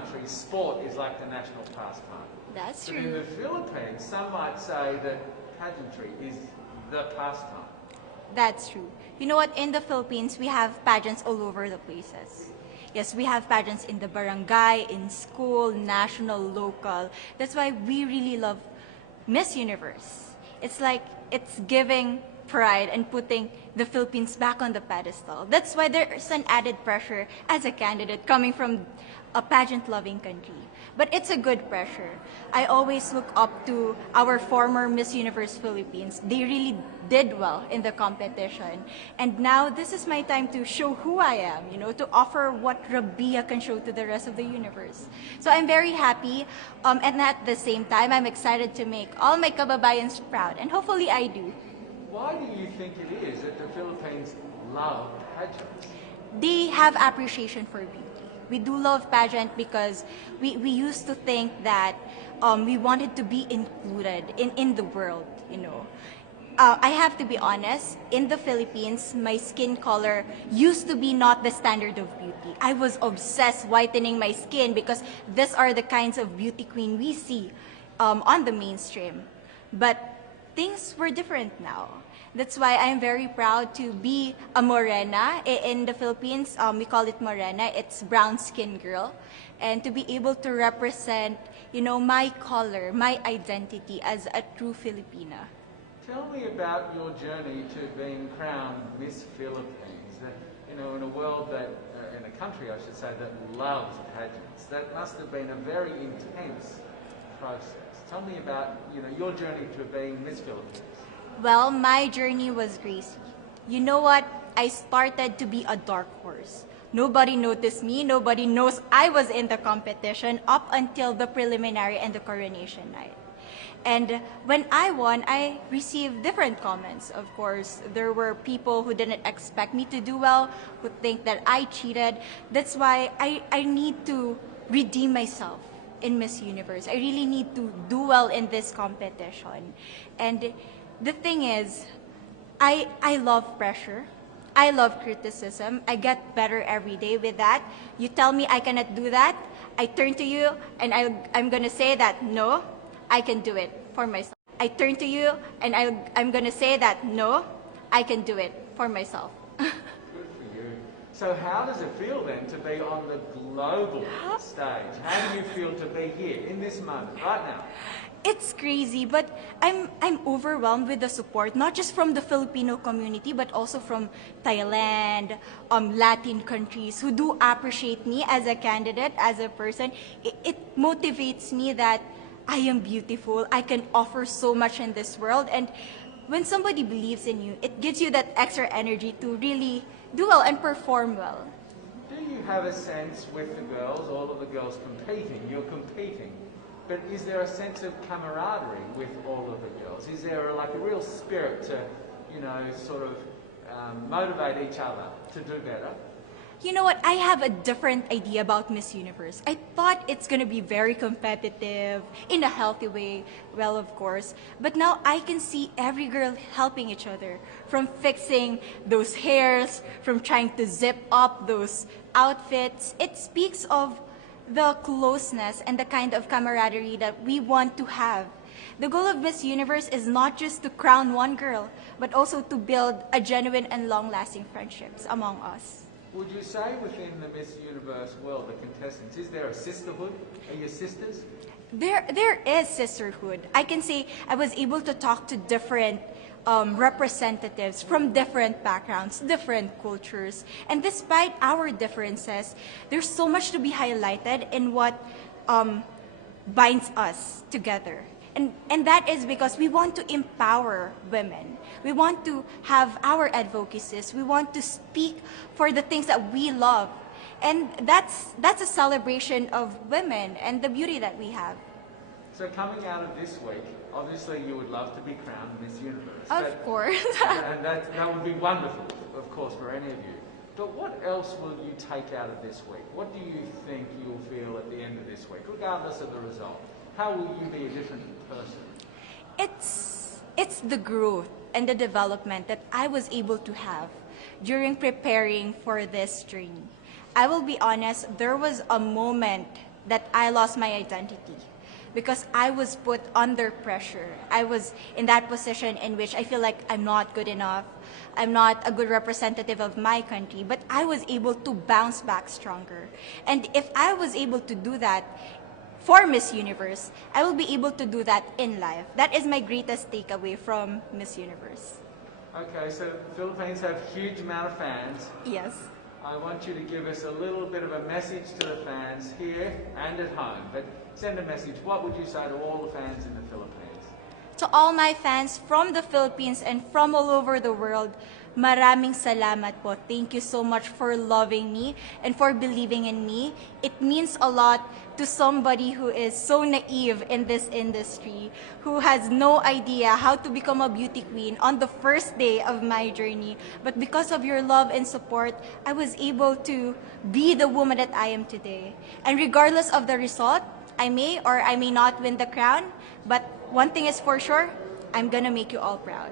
countries, sport is like the national pastime. That's But in true. the Philippines, some might say that pageantry is the pastime. That's true. You know what? In the Philippines, we have pageants all over the places. Yes, we have pageants in the barangay, in school, national, local. That's why we really love Miss Universe. It's like it's giving pride and putting the Philippines back on the pedestal. That's why there's an added pressure as a candidate coming from a pageant-loving country. But it's a good pressure. I always look up to our former Miss Universe Philippines. They really did well in the competition. And now this is my time to show who I am, you know, to offer what Rabia can show to the rest of the universe. So I'm very happy, and at the same time, I'm excited to make all my kababayans proud, and hopefully I do. Why do you think it is that the Philippines love pageants? They have appreciation for beauty. We do love pageant because we used to think that we wanted to be included in the world, you know. I have to be honest, in the Philippines, my skin color used to be not the standard of beauty. I was obsessed whitening my skin because these are the kinds of beauty queen we see on the mainstream. But things were different now. That's why I'm very proud to be a morena. In the Philippines, we call it morena. It's brown skin girl. And to be able to represent, you know, my color, my identity as a true Filipina. Tell me about your journey to being crowned Miss Philippines. That, you know, in a world that, in a country, I should say, that loves pageants. That must have been a very intense process. Tell me about, you know, your journey to being Miss Philippines. Well, my journey was crazy. You know what? I started to be a dark horse. Nobody noticed me. Nobody knows I was in the competition up until the preliminary and the coronation night. And when I won, I received different comments. Of course, there were people who didn't expect me to do well, who think that I cheated. That's why I need to redeem myself in Miss Universe. I really need to do well in this competition. And the thing is, I love pressure. I love criticism. I get better every day with that. You tell me I cannot do that, I turn to you and I'm going to say that, no, I can do it for myself. I turn to you and I'm going to say that, no, I can do it for myself. Good for you. So how does it feel then to be on the global stage? How do you feel to be here in this moment, right now? It's crazy, but I'm overwhelmed with the support, not just from the Filipino community, but also from Thailand, Latin countries who do appreciate me as a candidate, as a person. It motivates me that I am beautiful, I can offer so much in this world, and when somebody believes in you, it gives you that extra energy to really do well and perform well. Do you have a sense with the girls, all of the girls competing, you're competing, but is there a sense of camaraderie with all of the girls? Is there like a real spirit to, you know, sort of motivate each other to do better? You know what? I have a different idea about Miss Universe. I thought it's gonna be very competitive, in a healthy way, well, of course. But now I can see every girl helping each other, from fixing those hairs, from trying to zip up those outfits. It speaks of the closeness and the kind of camaraderie that we want to have. The goal of Miss Universe is not just to crown one girl, but also to build a genuine and long-lasting friendships among us. Would you say within the Miss Universe world, the contestants, is there a sisterhood? Are you sisters? There is sisterhood. I can say I was able to talk to different representatives from different backgrounds, different cultures. And despite our differences, there's so much to be highlighted in what binds us together. And that is because we want to empower women. We want to have our advocacies. We want to speak for the things that we love. And that's a celebration of women and the beauty that we have. So coming out of this week, obviously you would love to be crowned Miss Universe. Of course. And that would be wonderful, of course, for any of you. But what else will you take out of this week? What do you think you'll feel at the end of this week, regardless of the result? How will you be a different person? It's the growth and the development that I was able to have during preparing for this journey. I will be honest, there was a moment that I lost my identity because I was put under pressure. I was in that position in which I feel like I'm not good enough. I'm not a good representative of my country, but I was able to bounce back stronger. And if I was able to do that for Miss Universe, I will be able to do that in life. That is my greatest takeaway from Miss Universe. Okay, so the Philippines have a huge amount of fans. Yes. I want you to give us a little bit of a message to the fans here and at home. But send a message. What would you say to all the fans in the Philippines? To all my fans from the Philippines and from all over the world, maraming salamat po. Thank you so much for loving me and for believing in me. It means a lot to somebody who is so naive in this industry, who has no idea how to become a beauty queen on the first day of my journey. But because of your love and support, I was able to be the woman that I am today. And regardless of the result, I may or I may not win the crown, but one thing is for sure, I'm gonna make you all proud.